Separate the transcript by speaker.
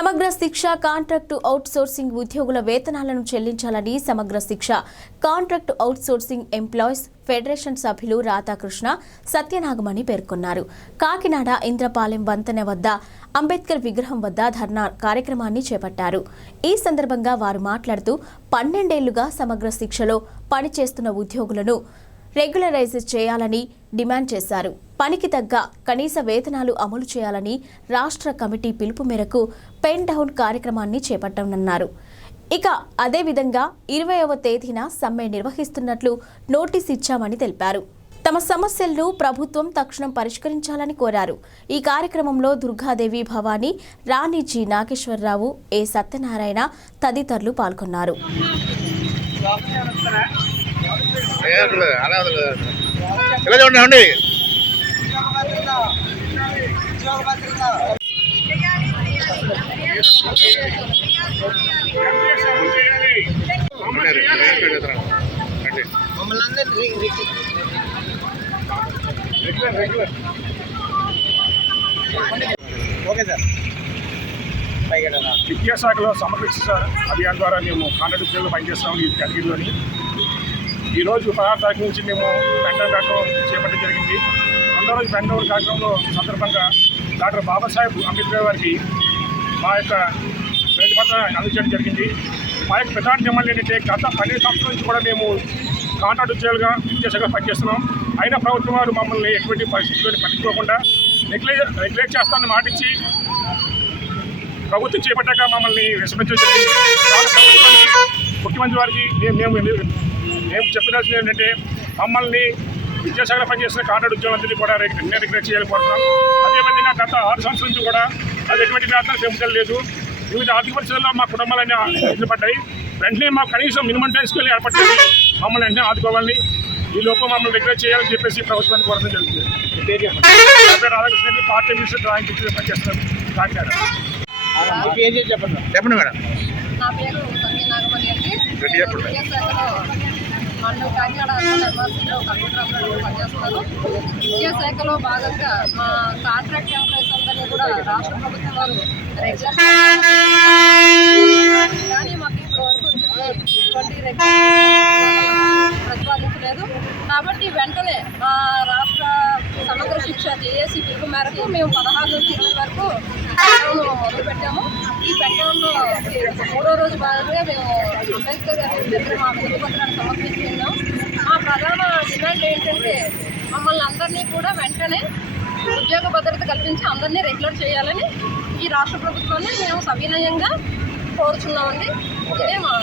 Speaker 1: సమగ్ర శిక్ష contract out sourcing ఉద్యోగుల వేతనాలను చెల్లించాలని సమగ్ర శిక్ష. Contract outsourcing employees federation సభ్యులు రాధాకృష్ణ సత్యనాగమణి పేర్కొన్నారు. కాకినాడ ఇంద్రపాలెం వంతెన వద్ద అంబేద్కర్ విగ్రహం వద్ద ధర్నా కార్యక్రమాన్ని చేపట్టారు. ఈ సందర్భంగా వారు మాట్లాడుతూ పన్నెండేళ్ళుగా సమగ్ర శిక్షలో పనిచేస్తున్న ఉద్యోగులను రెగ్యులరైజ్ చేయాలని డిమాండ్ చేశారు. పనికి తగ్గ కనీస వేతనాలు అమలు చేయాలని రాష్ట్ర కమిటీ పిలుపు మేరకు పెన్ డౌన్ కార్యక్రమాన్ని చేపట్టనున్నారు. ఇక అదేవిధంగా ఇరవైవ తేదీన సమ్మె నిర్వహిస్తున్నట్లు నోటీస్ ఇచ్చామని తెలిపారు. తమ సమస్యలను ప్రభుత్వం తక్షణం పరిష్కరించాలని కోరారు. ఈ కార్యక్రమంలో దుర్గాదేవి భవానీ రాణిజీ నాగేశ్వరరావు ఏ సత్యనారాయణ తదితరులు పాల్గొన్నారు.
Speaker 2: అలా వదలలేదు. ఇలా చూడండి అండి రండి.
Speaker 3: మమ్మల్ని అందరినీ రి- రి- ఓకే సార్.
Speaker 4: విద్యాశాఖలో సమకక్ష అభియాన్ ద్వారా మేము కాంట్రాక్ట్ ఉద్యోగులు పనిచేస్తాము ఈ కేటగిరీలోని ఈరోజు పదహారు తారీఖు నుంచి మేము పెండౌన్ కార్యక్రమం చేపట్టడం జరిగింది. రెండో రోజు పెండౌన్ కార్యక్రమంలో సందర్భంగా డాక్టర్ బాబాసాహెబ్ అంబేద్కర్ గారికి మా యొక్క ప్రతిపత్రాన్ని అందించడం జరిగింది. మా యొక్క ప్రధాన డిమాండ్ ఏంటంటే గత పన్నెండు సంవత్సరాల నుంచి కూడా మేము కాంట్రాక్ట్ ఉద్యోగులుగా విద్యాశాఖ పనిచేస్తున్నాం. అయినా ప్రభుత్వం వారు మమ్మల్ని ఎటువంటి పరిస్థితులు పట్టించుకోకుండా రెగ్యులేట్ రెగ్యులేట్ చేస్తానని మాటిచ్చి ప్రభుత్వం చేపట్టాక మమ్మల్ని విస్మరించడం జరిగింది. ముఖ్యమంత్రి వారికి మేము మేము మేము చెప్పదలసింది ఏంటంటే మమ్మల్ని విద్యాశాఖలో పనిచేస్తున్న కాంట్రాక్ట్ ఉద్యోగులందరినీ కూడా రెగ్యులర్ రెగ్యులేట్ చేయాలి కోరుతున్నాం. అదేవిధంగా గత ఆరు సంవత్సరాల నుంచి కూడా అది ఎటువంటి వేతనాలు పెంపుదల లేదు వివిధ ఆర్థిక పరిస్థితుల్లో మా కుటుంబాలన్నీ ఇబ్బంది పడ్డాయి. వెంటనే మాకు కనీసం మినిమం టైం స్కేల్ ఏర్పాటు చేసి మమ్మల్ని వెంటనే ఆదుకోవాలని ఈ లోపల మమ్మల్ని రెగ్యులేట్ చేయాలని చెప్పేసి ప్రభుత్వాన్ని కోరడం జరుగుతుంది. Radhakrishna party minister drawing teacher పనిచేస్తున్నాను కాకినాడ
Speaker 3: చెప్పండి?
Speaker 2: చెప్పండి మేడం.
Speaker 5: నా పేరు సత్యనాగమణి అండి.
Speaker 2: గట్టి చెప్పండి.
Speaker 5: విద్యాశాఖలో మండలం కాకినాడ యూనివర్సిటీలో కంప్యూటర్ ఆపరేటర్ పనిచేస్తున్నాను విద్యాశాఖలో భాగంగా మా కాంట్రాక్ట్ ఎంప్లాయీస్ అందరినీ కూడా రాష్ట్ర ప్రభుత్వం వారు రెగ్యులర్ కానీ మాకు ఇప్పటి వరకు వచ్చేసి రెగ్యులర్ ప్రతిపాదించలేదు కాబట్టి వెంటనే మా రాష్ట్ర జేఏసీ పిలుపు మేరకు మేము పదహారు నుంచి ఇరవై వరకు పెట్టడంలో మొదలు పెట్టాము. ఈ పెట్టడంలో మూడో రోజు భాగంగా మేము అంబేద్కర్ గారి దగ్గర మా విలువ పత్రాన్ని సమర్పించుకున్నాం. మా ప్రధాన డిమాండ్ ఏంటంటే మమ్మల్ని అందరినీ కూడా వెంటనే ఉద్యోగ భద్రత కల్పించి అందరినీ రెగ్యులర్ చేయాలని ఈ రాష్ట్ర ప్రభుత్వాన్ని మేము సవినయంగా కోరుచున్నామండి. ఇదే మా